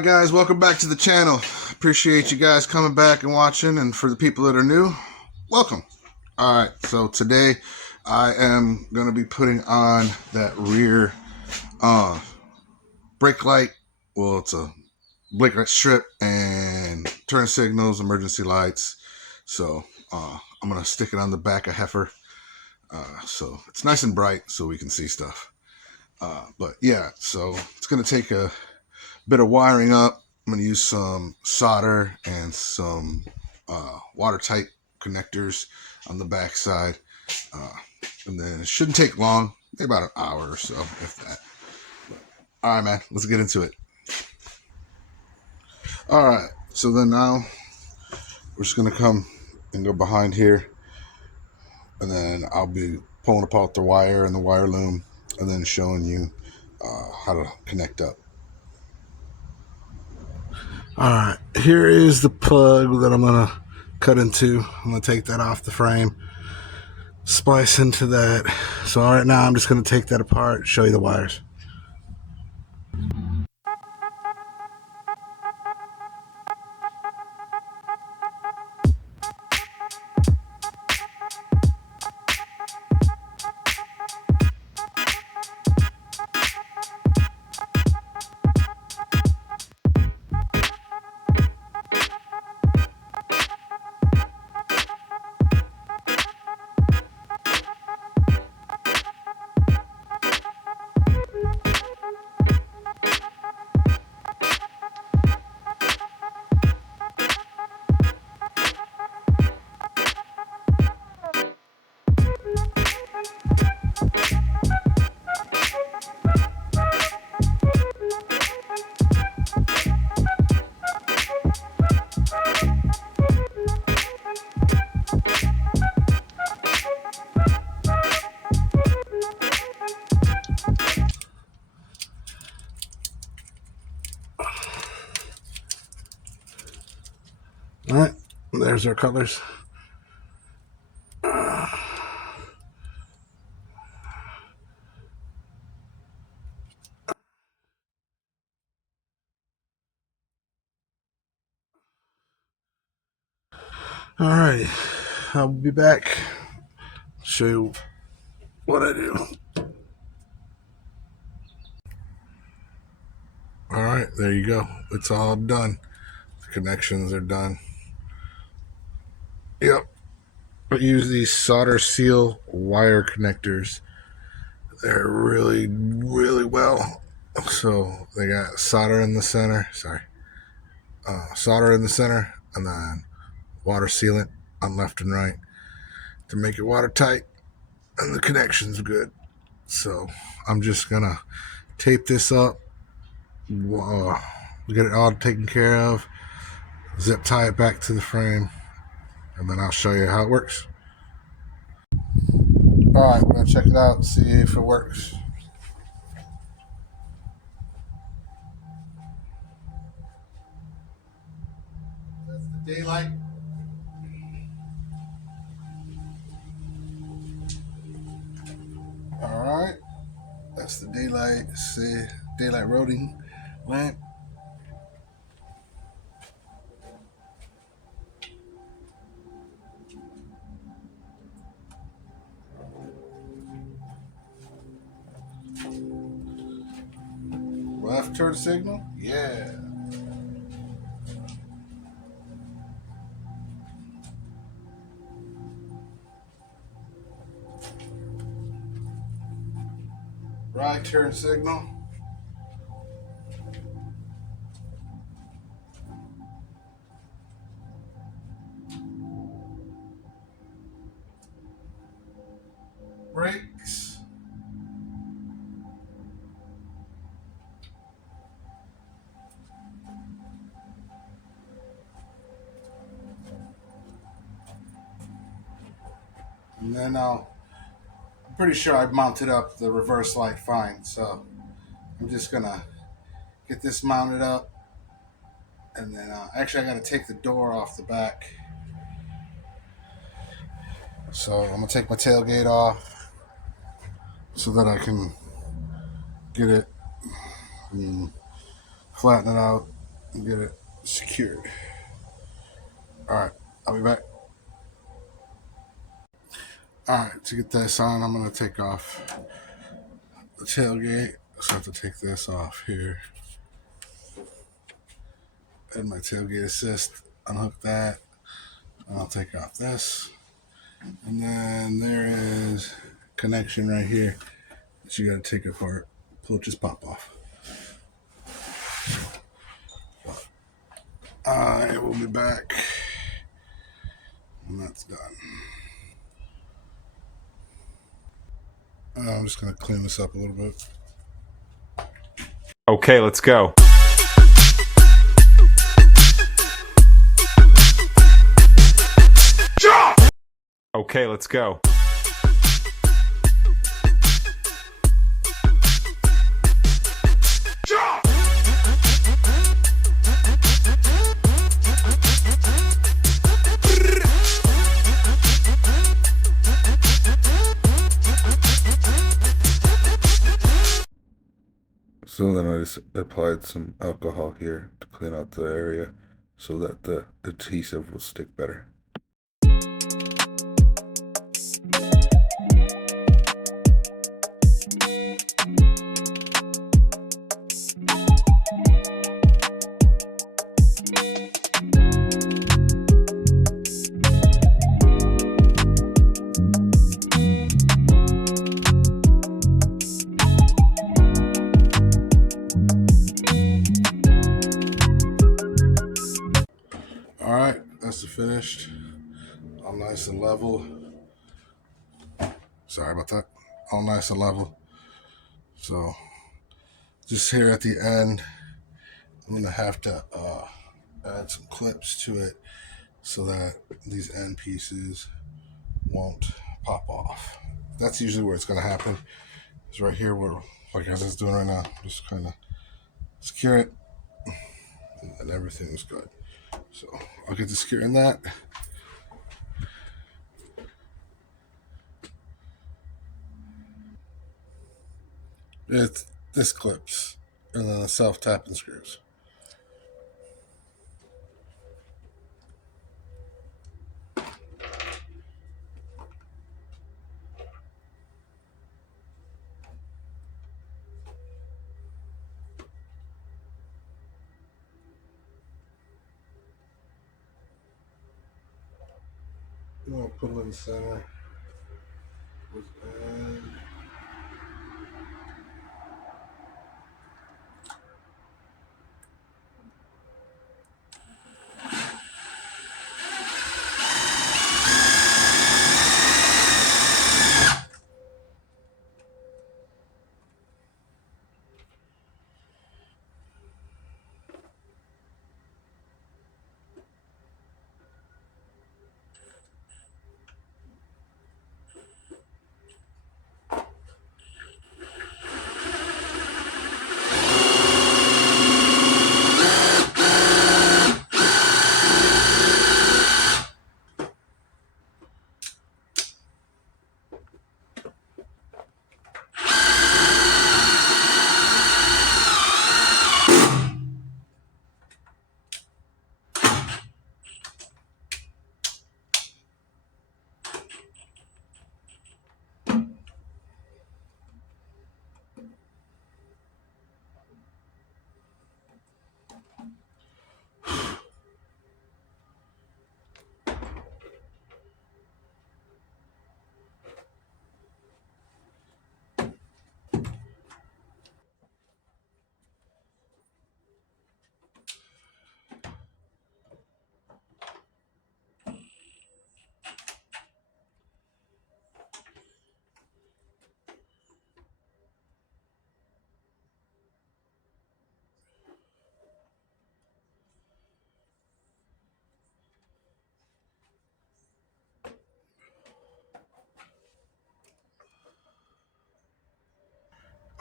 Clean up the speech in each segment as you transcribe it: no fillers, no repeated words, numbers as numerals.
Alright guys, welcome back to the channel. Appreciate you guys coming back and watching, and for the people that are new, welcome. Alright, so today I am going to be putting on that rear brake light. Well, it's a brake light strip and turn signals, emergency lights. So I'm going to stick it on the back of Heifer so it's nice and bright so we can see stuff. But yeah, so it's going to take a bit of wiring up. I'm going to use some solder and some watertight connectors on the back side. And then it shouldn't take long, maybe about an hour or so, if that. All right, man, let's get into it. All right, so then now we're just going to come and go behind here. And then I'll be pulling apart the wire and the wire loom and then showing you how to connect up. Alright, here is the plug that I'm going to cut into. I'm going to take that off the frame, splice into that. So right now I'm just going to take that apart, show you the wires. All right, there's our colors. All right, I'll be back. Show you what I do. All right, there you go. It's all done. The connections are done. Yep. I use these solder seal wire connectors. They're really, really well. So they got solder in the center. Solder in the center, and then water sealant on left and right to make it watertight, and the connection's good. So I'm just gonna tape this up, get it all taken care of, zip tie it back to the frame, and then I'll show you how it works. All right, we're gonna check it out and see if it works. That's the daylight. All right, that's the daylight. See, daylight roading lamp. Left turn signal, yeah. Right turn signal. Brakes. And then I'm pretty sure I've mounted up the reverse light fine, so I'm just gonna get this mounted up, and then actually I gotta take the door off the back. So I'm gonna take my tailgate off so that I can get it and flatten it out and get it secured. All right, I'll be back. All right, to get this on, I'm gonna take off the tailgate. So I have to take this off here. And my tailgate assist, unhook that. And I'll take off this. And then there is connection right here that you gotta take apart. Pull it, just pop off. I will be back when that's done. I'm just gonna clean this up a little bit. Okay, let's go. Okay, let's go. So then I just applied some alcohol here to clean out the area so that the adhesive will stick better. All right, that's the finished. All nice and level. Sorry about that. All nice and level. So just here at the end, I'm gonna have to add some clips to it so that these end pieces won't pop off. That's usually where it's gonna happen. It's right here where, like I was doing right now, just kind of secure it, and everything is good. So I'll get to securing that. It's this clips and then the self-tapping screws. I'm gonna put them in the center. And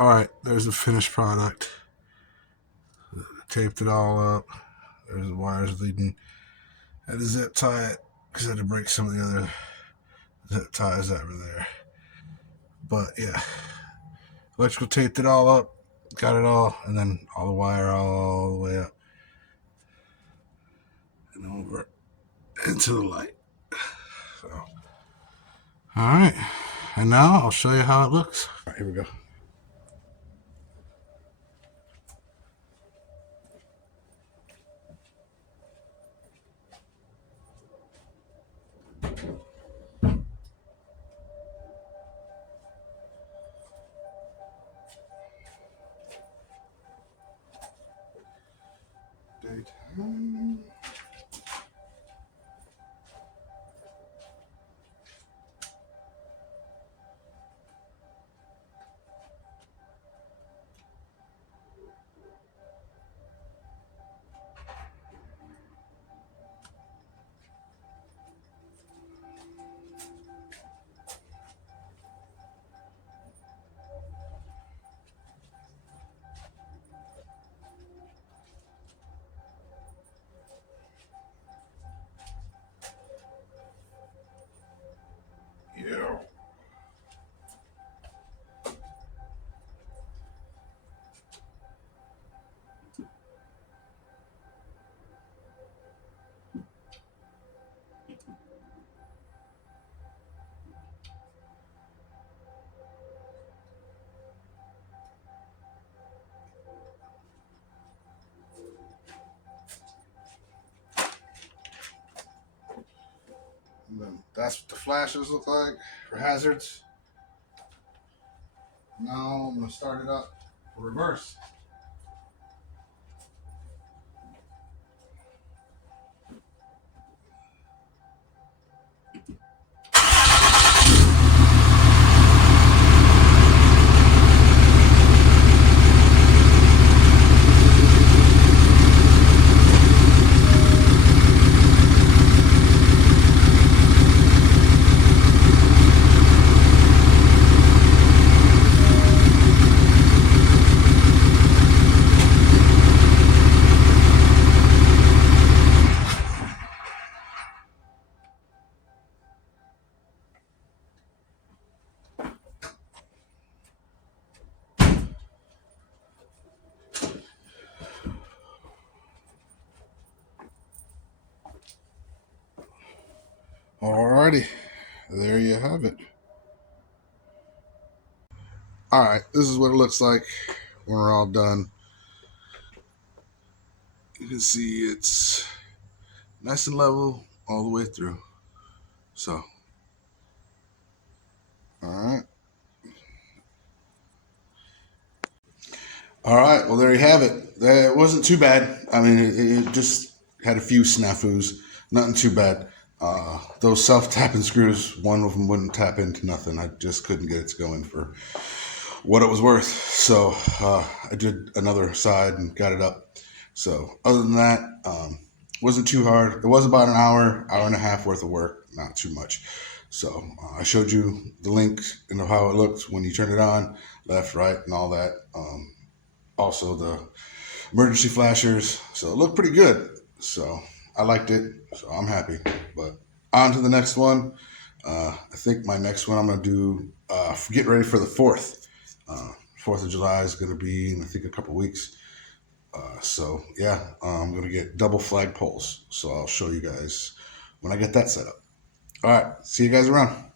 all right, there's the finished product. Taped it all up. There's the wires leading. I had to zip tie it because I had to break some of the other zip ties that were there. But yeah, electrical taped it all up, got it all, and then all the wire all the way up. and over into the light. So, all right, and now I'll show you how it looks. All right, here we go. Daytime. Yeah. And then that's what the flashes look like for hazards. Now I'm gonna start it up for reverse. Alrighty, there you have it. Alright, this is what it looks like when we're all done. You can see it's nice and level all the way through. So, alright. Alright, well, there you have it. It wasn't too bad. I mean, it just had a few snafus. Nothing too bad. Those self-tapping screws, one of them wouldn't tap into nothing. I just couldn't get it to go in for what it was worth. So I did another side and got it up. So other than that, wasn't too hard. It was about an hour and a half worth of work, not too much. So I showed you the link and how it looked when you turn it on, left, right, and all that. Also the emergency flashers. So it looked pretty good. So I liked it. So I'm happy. But on to the next one. I think my next one I'm going to do, get ready for the 4th. 4th of July is going to be in, I think, a couple weeks. So yeah, I'm going to get double flag poles. So I'll show you guys when I get that set up. All right. See you guys around.